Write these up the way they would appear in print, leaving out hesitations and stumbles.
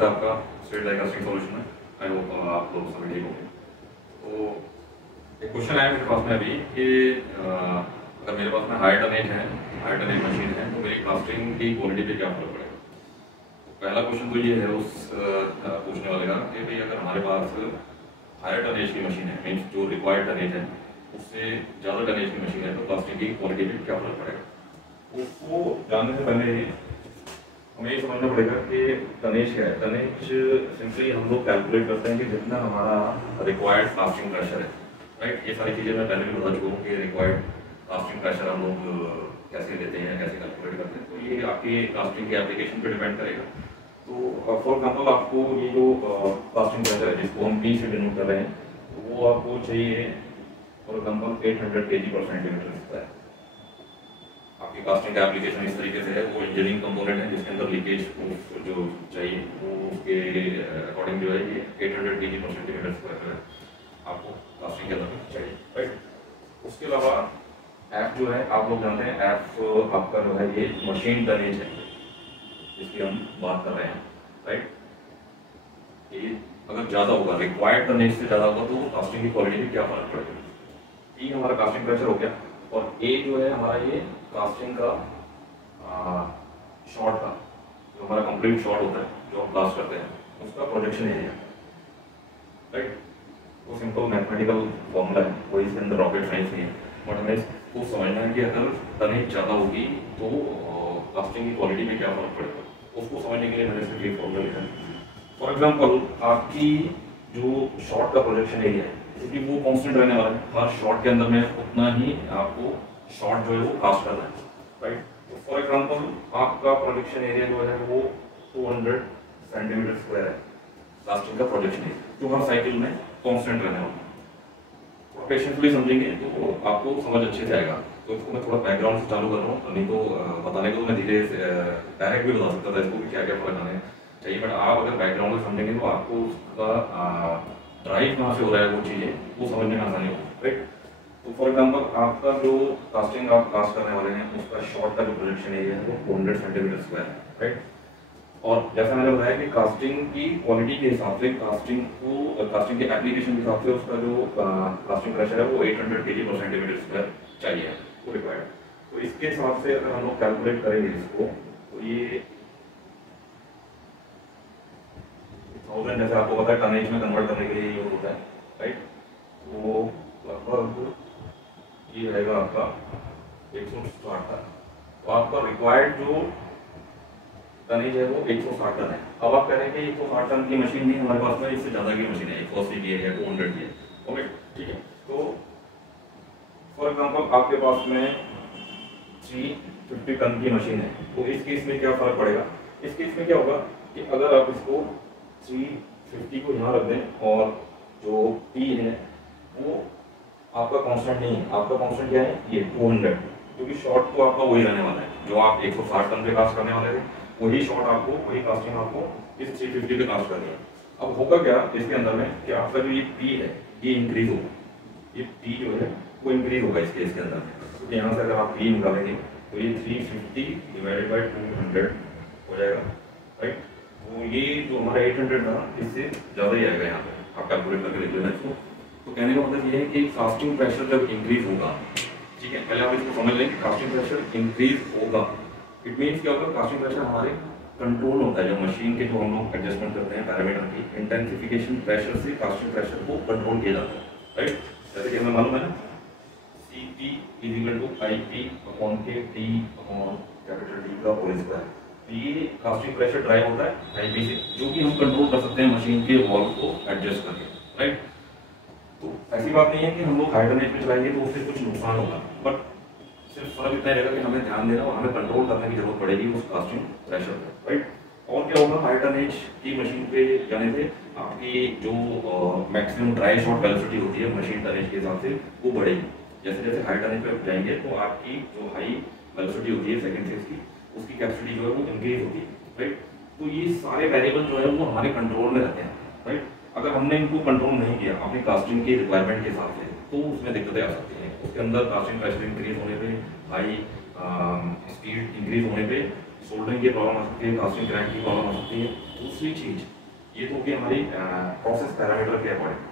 स्वागत है आपका स्ट्रेट डाई कास्टिंग सॉल्यूशन में। आई होप आप लोग सभी ठीक होंगे। तो एक क्वेश्चन आया मेरे पास में अभी कि अगर मेरे पास में हाई टनेज मशीन है तो मेरी कास्टिंग की क्वालिटी पे क्या फर्क पड़ेगा। तो पहला क्वेश्चन तो ये है उस पूछने वाले का कि भाई अगर हमारे पास हायर टनेज की मशीन है, मीन्स जो रिक्वायर्ड टनेज है उससे ज़्यादा टनेज की मशीन है, तो कास्टिंग की क्वालिटी पे क्या फर्क पड़ेगा। उसको जानने से पहले हमें ये समझना पड़ेगा कि टनेज क्या है। टनेज सिंपली हम लोग कैलकुलेट करते हैं कि जितना हमारा रिक्वायर्ड कास्टिंग प्रेशर है, राइट। ये सारी चीज़ें मैं पहले भी बता चुका हूँ कि रिक्वायर्ड कास्टिंग प्रेशर हम लोग कैसे लेते हैं, कैसे कैलकुलेट करते हैं। तो ये आपकी कास्टिंग के एप्लीकेशन पे डिपेंड करेगा। तो फॉर एग्जाम्पल आपको ये जो कास्टिंग प्रेशर है जिसको हम पी से डिनोट कर रहे हैं, तो वो आपको चाहिए फॉर एग्जाम्पल 800 kg/cm²। आपकी कास्टिंग का एप्लीकेशन इस तरीके से है, वो इंजीनियरिंग कंपोनेंट है जिसके अंदर लीकेज प्रूफ जो चाहिए वो उसके अकॉर्डिंग जो है ये 800 kg/cm² आपको कास्टिंग के अंदर चाहिए, राइट। उसके अलावा एफ जो है आप लोग जानते हैं, एफ आपका जो है ये मशीन टनेज है जिसकी हम बात कर रहे हैं, राइट। ये अगर ज़्यादा होगा, रिक्वायर्ड टनेज से ज़्यादा होगा तो कास्टिंग की क्वालिटी में क्या फर्क पड़ेगा। ये हमारा कास्टिंग प्रेशर हो गया, और ए जो है हमारा ये कास्टिंग का शॉट का जो हमारा कंप्लीट शॉट होता है जो हम कास्ट करते हैं उसका प्रोजेक्शन एरिया, राइट। वो सिंपल मैथमेटिकल फॉर्मूला है, कोई इसके अंदर रॉकेट साइंस नहीं है। बट हमें इसको समझना है कि अगर टनेज ज़्यादा होगी तो कास्टिंग की क्वालिटी में क्या फर्क पड़ेगा। उसको समझने के लिए मैंने सिर्फ ये फॉर्मूला लिखा है। फॉर एग्जाम्पल आपकी जो शॉट का प्रोजेक्शन एरिया है क्योंकि वो कांस्टेंट रहने वाला है, हर शॉट के अंदर में उतना ही आपको शॉट जो है वो कास्ट करना है, राइट। तो फॉर एग्जांपल आपका प्रोजेक्शन एरिया जो है वो 200 cm² है, कास्टिंग का प्रोजेक्शन एरिया जो हर साइकिल में कांस्टेंट रहने वाला है। पेशेंटली समझेंगे तो आपको समझ अच्छे से आएगा। तो इसको मैं थोड़ा बैकग्राउंड से चालू कर रहा हूँ, नहीं तो बताने को तो मैं धीरे डायरेक्ट भी बता सकता था इसको कि क्या क्या फर्क आने चाहिए, बट आप अगर बैकग्राउंड में समझेंगे तो आपको उसका ड्राइव कहाँ से हो रहा है वो चीज़ें वो समझने में आसानी होगी, राइट। तो फॉर एग्जांपल आपका जो कास्टिंग आप कास्ट करने वाले हैं उसका शॉर्ट का जो प्रोजेक्शन एरिया है वो 200 cm² है, राइट। और जैसा मैंने बताया कि कास्टिंग की क्वालिटी के हिसाब से कास्टिंग के एप्लीकेशन के हिसाब से उसका जो कास्टिंग प्रेशर है वो 800 kg/cm² चाहिए, वो रिक्वायर्ड। तो इसके हिसाब से अगर हम लोग कैलकुलेट करेंगे इसको तो ये 1000 जैसे आपको पता है टनेज में कन्वर्ट करने के लिए यूज होता है, राइट। तो लगभग ये रहेगा आपका 160 टन। तो आपका रिक्वायर्ड जो टनेज है वो 160 टन है। अब आप कह रहे हैं कि 160 टन की मशीन नहीं हमारे पास में, इससे ज़्यादा की मशीन है, 180 की है या 200 की है, ओके, ठीक है। तो फॉर एग्जांपल आपके पास में 350 टन की मशीन है, तो इस केस में क्या फर्क पड़ेगा। इस केस में क्या होगा कि अगर आप इसको 350 को यहाँ रख दें और जो P है वो आपका कांस्टेंट नहीं है, आपका कांस्टेंट क्या है ये 200, क्योंकि शॉट तो आपका वही रहने वाला है जो आप 160 टन पे कास्ट करने वाले थे, वही शॉट आपको वही कास्टिंग आपको इस 350 पे कास्ट करनी है। अब होगा क्या इसके अंदर में कि आपका जो ये P है ये इंक्रीज होगा, ये P जो है वो इंक्रीज होगा इसके अंदर में। तो यहाँ से अगर आप P निकालेंगे तो ये 350 डिवाइडेड बाई 200 हो जाएगा, राइट। तो ये जो हमारा 800 था इससे ज़्यादा ही आएगा यहाँ पे, आप कैलकुलेट करके देख लेना इसको। तो कहने का मतलब ये है कि कास्टिंग प्रेशर जब इंक्रीज होगा, ठीक है, पहले आप इसको समझ लें कि कास्टिंग प्रेशर इंक्रीज होगा, इट मीन्स क्या होगा, कास्टिंग प्रेशर हमारे कंट्रोल होता है, जो मशीन के जो हम लोग एडजस्टमेंट करते हैं पैरामीटर की इंटेंसिफिकेशन प्रेशर से कास्टिंग प्रेशर को कंट्रोल किया जाता है, राइट। जैसे कि हमें मालूम है ना CP = IP/T/D का होल स्क्वायर। ये कास्टिंग प्रेशर ड्राइव होता है IP से, जो कि हम कंट्रोल कर सकते हैं मशीन के वॉल्व को एडजस्ट करके, राइट। तो ऐसी बात नहीं है कि हम लोग हाई टनेज में चलाएंगे तो उससे कुछ नुकसान होगा, बट सिर्फ फर्क इतना रहेगा कि हमें ध्यान देना और हमें कंट्रोल करने की जरूरत पड़ेगी उस कास्टिंग प्रेशर पर, राइट। और क्या होगा, हाई टनेज की मशीन पे जाने से आपकी जो मैक्सिमम ड्राई शॉट वेलोसिटी होती है मशीन टनेज के हिसाब से वो बढ़ेगी। जैसे जैसे हाई टनेज पे जाएंगे तो आपकी जो हाई वेलोसिटी होती है सेकंड फेज की, उसकी कैपेसिटी जो है वो इंक्रीज होती है, राइट। तो ये सारे वेरिएबल जो है वो हमारे कंट्रोल में रहते हैं, राइट। अगर हमने इनको कंट्रोल नहीं किया अपनी कास्टिंग की रिक्वायरमेंट के हिसाब से तो उसमें दिक्कतें आ सकती हैं। उसके अंदर कास्टिंग प्रेशर इंक्रीज होने पे, हाई स्पीड इंक्रीज होने पे सोल्डरिंग की प्रॉब्लम आ सकती है, कास्टिंग क्रैक की प्रॉब्लम आ सकती है। दूसरी चीज ये तो कि हमारी प्रोसेस पैरामीटर के अकॉर्डिंग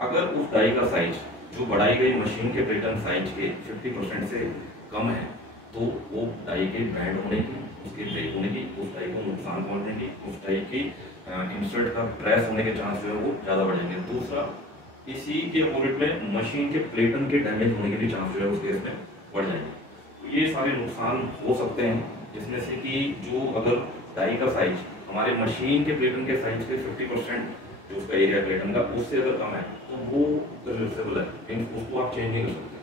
अगर उस डाई का साइज जो बढ़ाई गई मशीन के प्लेटन साइज के 50% से कम है तो वो डाई के बैंड होने की, उसके ब्रेक होने की, उस डाई को नुकसान पहुंचने की, उस डाई की इंसर्ट का प्रेस होने के चांस जो है वो ज़्यादा बढ़ेंगे। दूसरा, इसी के अपोजिट में मशीन के प्लेटन के डैमेज होने के भी चांस जो है उस केस में बढ़ जाएंगे। तो ये सारे नुकसान हो सकते हैं, जिसमें से कि जो अगर डाई का साइज हमारे मशीन के प्लेटन के साइज के 50% जो उसका एरिया प्लेटन का उससे अगर कम है तो वो रिवर्सेबल है, मीन्स उसको आप चेंज नहीं कर सकते,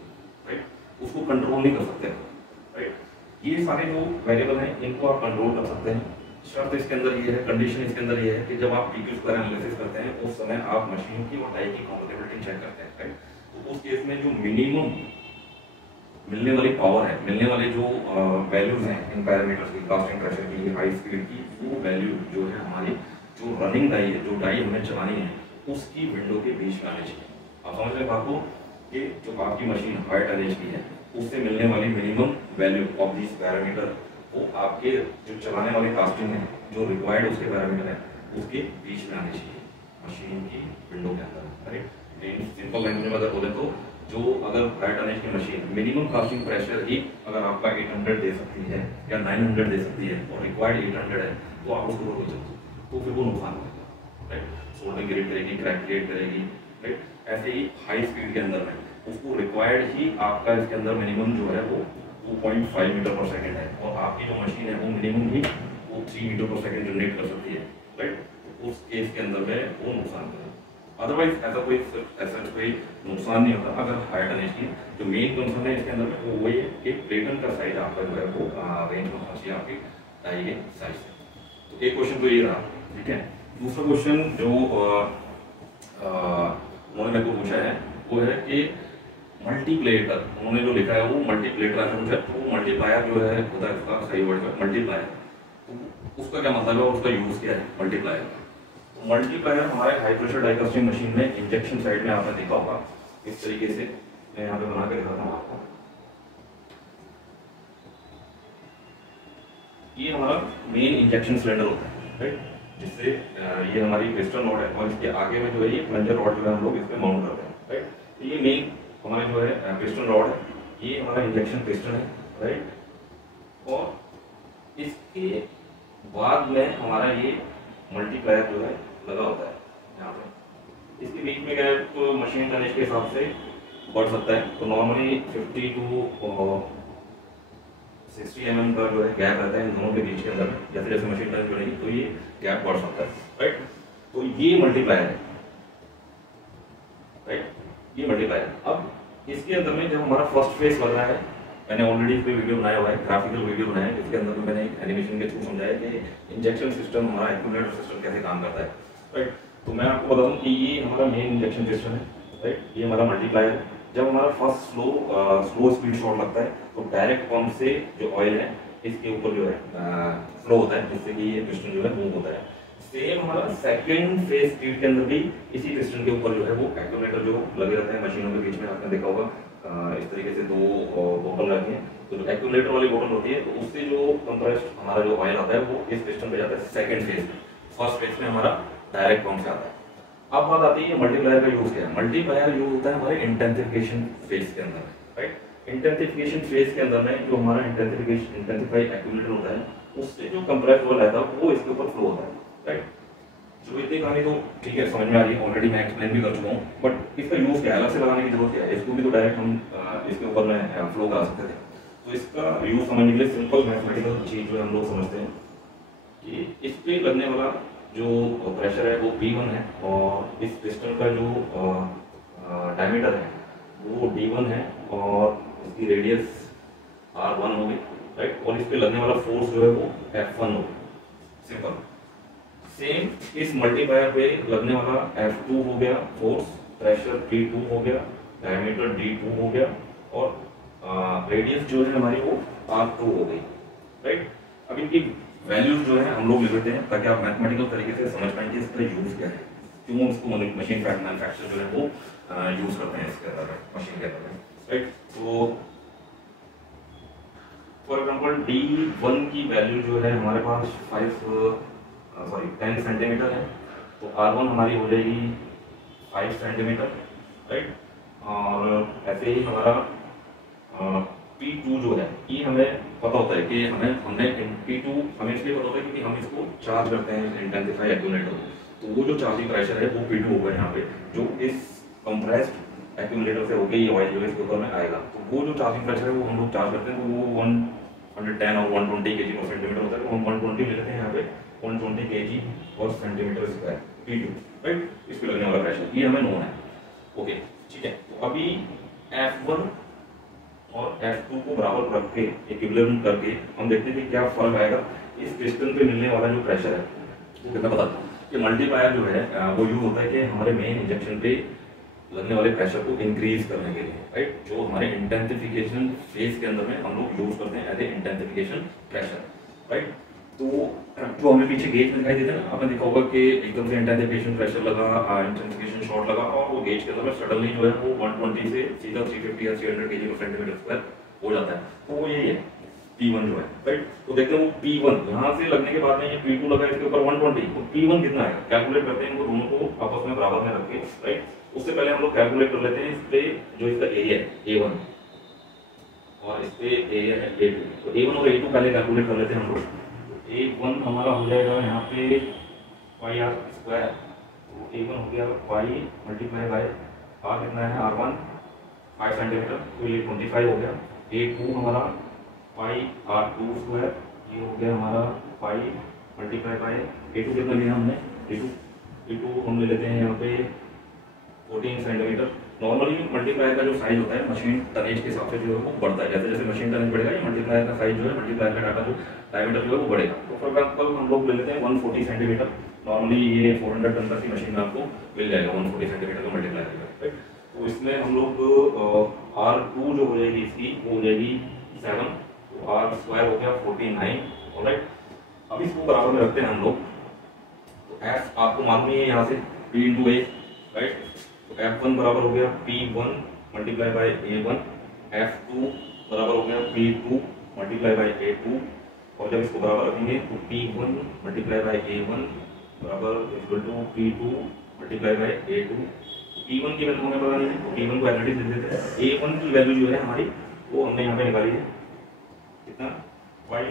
राइट, उसको कंट्रोल नहीं कर सकते, राइट। ये सारे जो वेरिएबल हैं इनको आप कंट्रोल कर सकते हैं। शर्त इसके अंदर ये है, कंडीशन इसके अंदर ये है कि जब आप PQ स्क्वायर एनालिसिस करते हैं उस समय आप मशीन की और डाई की कंपैटिबिलिटी चेक करते हैं, राइट। तो उस केस में जो मिनिमम मिलने वाली पावर है, मिलने वाले जो वैल्यूज हैं इन पैरामीटर्स की, कास्टिंग प्रेशर की, हाई स्पीड की, वो वैल्यू जो है हमारी जो रनिंग डाई है, जो डाई हमें चलानी है उसकी विंडो के बीच में आनी चाहिए। आप समझ रहे हैं बात को कि जो आपकी मशीन हाई टनेज की है उससे मिलने वाली minimum value of this parameter वो आपके जो चलाने वाली कास्टिंग है जो रिक्वायर्ड उसके पैरामीटर है उसके बीच में आनी चाहिए मशीन की विंडो के अंदर, राइट। सिंपल लैंग्वेज में अगर बोले तो जो अगर हाई टनेज की मशीन मिनिमम कास्टिंग प्रेशर ही अगर आपका 800 दे सकती है या 900 दे सकती है और रिक्वायर्ड 800 है तो आप उसको रोक सकते हो, तो फिर वो नुकसान होगा, राइट। सोल्डरिंग क्रिएट करेगी, क्रैक क्रिएट करेगी, राइट। ऐसे ही हाई स्पीड के अंदर में उसको रिक्वायर्ड ही आपका इसके अंदर मिनिमम जो है वो 2.5 मीटर पर सेकेंड है और आपकी जो मशीन है वो मिनिमम ही वो 3 मीटर पर सेकेंड जनरेट कर सकती है, राइट। तो उस केस के अंदर में वो नुकसान करेगा। अदरवाइज ऐसा कोई नुकसान नहीं होता। अगर हाई टनेज की जो मेन कंसर्न है इसके अंदर में वो वही है कि प्लेटन का साइज आपका जो है वो रेंज में होना चाहिए आपकी डाई के साइज से। तो एक क्वेश्चन तो ये रहा, ठीक है। दूसरा क्वेश्चन जो उन्होंने मेरे को पूछा है वो है कि मल्टीप्लेटर, उन्होंने जो लिखा है वो मल्टीप्लेटर ऐसा कुछ है, तो मल्टीप्लायर जो है होता है इसका सही वर्ड है मल्टीप्लायर, तो उसका क्या मतलब है और उसका यूज क्या है मल्टीप्लायर। तो मल्टीप्लायर हमारे high pressure die casting machine में इंजेक्शन साइड में आपने देखा होगा इस तरीके से, मैं यहाँ पे बना के दिखाता हूँ आपको। ये हमारा मेन इंजेक्शन सिलेंडर होता है, राइट, जिससे ये हमारी पिस्टन रॉड है और इसके आगे में जो है ये प्लंजर रॉड जो है हम लोग इस पे माउंट करते हैं, राइट। ये मेन हमारा जो है पिस्टन रॉड है, ये हमारा इंजेक्शन पिस्टन है, राइट। और इसके बाद में हमारा ये मल्टीप्लायर जो है लगा होता है यहाँ पे। इसके बीच में क्या तो मशीन टनेज के हिसाब से बढ़ सकता है, तो नॉर्मली 50 to 60 mm का जो है गैप रहता है इन दोनों के बीच के अंदर। जैसे जैसे मशीन टनेज बढ़ेगी तो ये गैप बढ़ सकता है, राइट। तो ये मल्टीप्लायर है, राइट, ये मल्टीप्लायर। अब इसके अंदर में जब हमारा फर्स्ट फेज बन रहा है, मैंने ऑलरेडी इस पे वीडियो बनाया हुआ है, ग्राफिकल वीडियो बनाया है, जिसके अंदर में मैंने एक एनिमेशन के थ्रू समझाया कि इंजेक्शन सिस्टम हमारा एक्यूमुलेटर सिस्टम कैसे काम करता है, राइट। तो मैं आपको बता दूं कि ये हमारा मेन इंजेक्शन सिस्टम है, राइट, ये हमारा मल्टीप्लायर है। जब हमारा फर्स्ट स्लो स्पीड शॉट लगता है तो डायरेक्ट पंप से जो ऑयल है इसके ऊपर जो है फ्लो होता है, जिससे कि ये पिस्टन जो है मूव होता है। सेम हमारा सेकंड फेज स्पीड के अंदर भी इसी पिस्टन के ऊपर जो है वो एक्यूमुलेटर जो लगे रहते हैं मशीनों के बीच में, आपने देखा होगा इस तरीके से दो बोतल रहती हैं। तो जो एक्यूमुलेटर वाली बोतल होती है तो उससे जो कंप्रेस्ड हमारा जो ऑयल आता है वो इस पिस्टन पे जाता है सेकंड फेज में। फर्स्ट फेज में हमारा डायरेक्ट पंप से आता है। अब बात आती है मल्टीप्लायर का यूज क्या है। मल्टीप्लायर यूज होता है हमारे इंटेंसिफिकेशन फेज के अंदर, राइट। इंटेंसिफिकेशन फेज के अंदर में जो हमारा इंटेंसिफाइड एक्यूमुलेटर होता है उससे जो कंप्रेस्ड ऑयल रहता है वो इसके ऊपर फ्लो होता है, राइट। जो इतनी कहानी तो ठीक है समझ में आ रही है, ऑलरेडी मैं एक्सप्लेन भी कर चुका हूँ, बट इसका यूज क्या है, अलग से लगाने की जरूरत क्या है। इसको भी तो डायरेक्ट हम इसके ऊपर में फ्लो करा सकते थे। तो इसका यूज समझने के लिए सिंपल मैथमेटिकल चीज जो हम लोग समझते हैं कि इस पे लगने वाला जो प्रेशर है वो P1 है और इस पिस्टन का जो डायमीटर है वो D1 है और इसकी रेडियस R1 होगी, राइट। और इस पे लगने वाला फोर्स जो है वो F1 होगा, सिंपल। सेम इस मल्टीप्लायर पे लगने वाला F2 हो गया फोर्स, प्रेशर P2 हो गया, डायमीटर D2 हो गया और रेडियस जो है हमारी वो R2 हो गई, राइट। अब इनकी वैल्यूज जो है हम लोग लिख लेते हैं ताकि आप मैथमेटिकल तरीके से समझ पाएंगे इसका यूज क्या है, क्यों इसको मशीन मैन्युफैक्चर जो है वो यूज करते हैं इसके अंदर मशीन के अंदर, राइट। तो फॉर एग्जाम्पल D1 की वैल्यू जो है हमारे पास 10 सेंटीमीटर है, तो R1 हमारी हो जाएगी 5 सेंटीमीटर, राइट। और ऐसे ही हमारा P2 जो है, ये हमें पता होता है कि हमने P2 हमें इसलिए पता होता है क्योंकि हम इसको चार्ज करते हैं इंटेंसिफाई एक्यूमुलेटर, तो वो जो चार्जिंग प्रेशर है वो P2 होगा यहाँ पे, जो इस कंप्रेस्ड एक्यूमुलेटर से होकर ये ऑयल जो है इसके ऊपर में आएगा। तो वो जो चार्जिंग प्रेशर है वो हम लोग चार्ज करते हैं, तो वो 110 और 120 kg पर सेंटीमीटर होता है, तो हम 120 ले लेते हैं यहाँ पे, 120 kg पर सेंटीमीटर स्क्वायर P2, राइट। इस पे लगने वाला प्रेशर ये हमें नोन है, ओके, ठीक है। तो अभी F1 और F2 को बराबर रख के इक्विलिब्रियम करके हम देखते हैं कि क्या फर्क आएगा इस पिस्टन पे मिलने वाला जो प्रेशर है वो कितना। बताता हूँ कि मल्टीप्लायर जो है वो यूज होता है कि हमारे मेन इंजेक्शन पे लगने वाले प्रेशर को इंक्रीज करने के लिए, राइट। जो हमारे इंटेंसिफिकेशन फेज के अंदर में हम लोग यूज करते हैं as a intensification pressure, right. तो जो हमें पीछे गेज में दिखाई देता है ना, आपने देखा होगा कि एकदम से इंटेंसिफिकेशन प्रेशर लगा, इंटेंसिफिकेशन शॉर्ट लगा और वो गेज के अंदर में सडनली जो है वो 120 से सीधा 350 या 300 kg पर सेंटीमीटर स्क्वायर हो जाता है। तो वो यही है P1 जो है, राइट। तो देखते हैं वो P1 यहाँ से लगने के बाद में ये P2 लगा इसके ऊपर 120, तो P1 कितना है कैलकुलेट करते हैं, इनको दोनों को आपस में बराबर में रख के, राइट। उससे पहले हम लोग कैलकुलेट कर लेते हैं इस पे जो इसका एरिया है A1 और इस पे एरिया है A2, तो A1 और A2 पहले कैलकुलेट कर लेते हैं हम लोग। A1 हमारा हो जाएगा यहाँ पे पाई आर स्क्वायर, तो A1 हो गया पाई मल्टीप्लाई बाय आर कितना है R1 5 सेंटीमीटर, तो ये 25 हो गया। A2 हमारा पाई R2 स्क्वायर, ये हो गया हमारा पाई मल्टीप्लाई बाय A2 कितना लिया हमने, A2 हम ले लेते हैं यहाँ पे 14 सेंटीमीटर। नॉर्मली मल्टीप्लायर का जो साइज होता है मशीन टनेज के हिसाब से जो है वो बढ़ता है, जैसे जैसे मशीन टनेज बढ़ेगा ये मल्टीप्लायर का साइज जो है, मल्टीप्लायर का डाटा जो डायमीटर जो है वो बढ़ेगा। तो फॉर एग्जाम्पल हम लोग ले लेते हैं 140 सेंटीमीटर, नॉर्मली ये 400 टन तक की मशीन में आपको मिल जाएगा 140 सेंटीमीटर का मल्टीप्लायर, राइट। तो इसमें हम लोग R2 जो हो जाएगी इसकी वो हो जाएगी 7, तो R स्क्वायर हो गया 49, राइट। अब इसको बराबर में रखते हैं हम लोग, तो F आपको मालूम ही है यहाँ से P इंटू A, राइट। तो F1 बराबर हो गया P1 multiply by A1, F2 बराबर हो गया P2 मल्टीप्लाई बाय A2, और जब इसको बराबर रखेंगे तो P1 मल्टीप्लाई बाय A1 बराबर equal to P2 multiply by A2। P1 की वैल्यू हमें पता नहीं है, तो P1 को एज इट इज लिख देते हैं। A1 की वैल्यू जो है हमारी वो हमने यहाँ पे निकाली है, कितना 5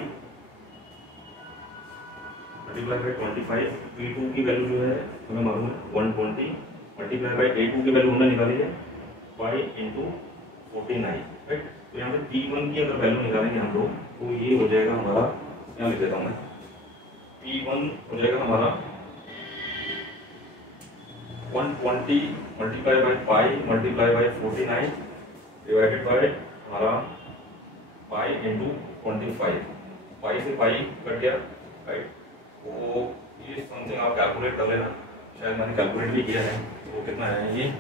मल्टीप्लाई बाय 25। P2 की वैल्यू जो है हमें मालूम है 120 मल्टीप्लाई बाय A2 की वैल्यू हमने निकाली है 5 इंटू 49, राइट। तो यहाँ पे P1 की अगर वैल्यू निकालेंगे हम लोग तो ये हो जाएगा हमारा, यहाँ लिख देता हूँ मैं, P1 हो जाएगा हमारा 120 multiply by 5 multiply by 49 divided by हमारा 5 इंटू 25, 5 से 5 कट गया, राइट। तो ये समथिंग आप कैलकुलेट कर लेना, शायद मैंने कैलकुलेट भी किया है, वो कितना है ये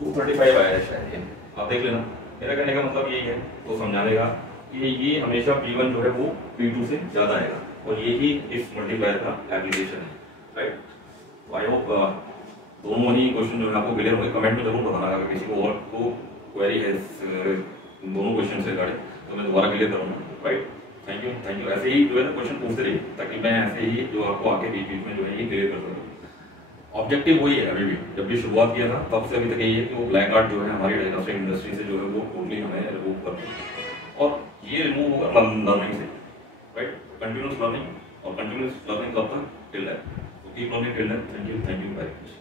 235 आया है शायद, ये आप देख लेना। मेरा कहने का मतलब यही है, तो समझाने का कि ये हमेशा P1 जो है वो P2 से ज़्यादा आएगा, और यही इस मल्टीप्लायर का एप्लीकेशन है, राइट। आई होप दोनों ही क्वेश्चन जो है आपको क्लियर होंगे। कमेंट में जरूर बताना अगर किसी को और को क्वेरी है दोनों क्वेश्चन से रिगार्डिंग, तो मैं दोबारा क्लियर करूँगा, राइट। Thank you. ऐसे ही जो है क्वेश्चन पूछते रहिए ताकि मैं ऐसे ही जो आपको आके बीच बीच में जो है ये क्लियर कर सकूँ। ऑब्जेक्टिव वही है, अभी भी जब भी शुरुआत किया था तब से अभी तक यही है कि वो ब्लैक आर्ट जो है हमारी डायग्नोस्टिक इंडस्ट्री से जो है वो टोटली हमें रिमूव कर दें, और ये रिमूव होगा लर्निंग से, राइट। कंटिन्यूस लर्निंग, और कंटिन्यूस लर्निंग कब तक, टिल दैट। तो keep learning till that. Thank you very much.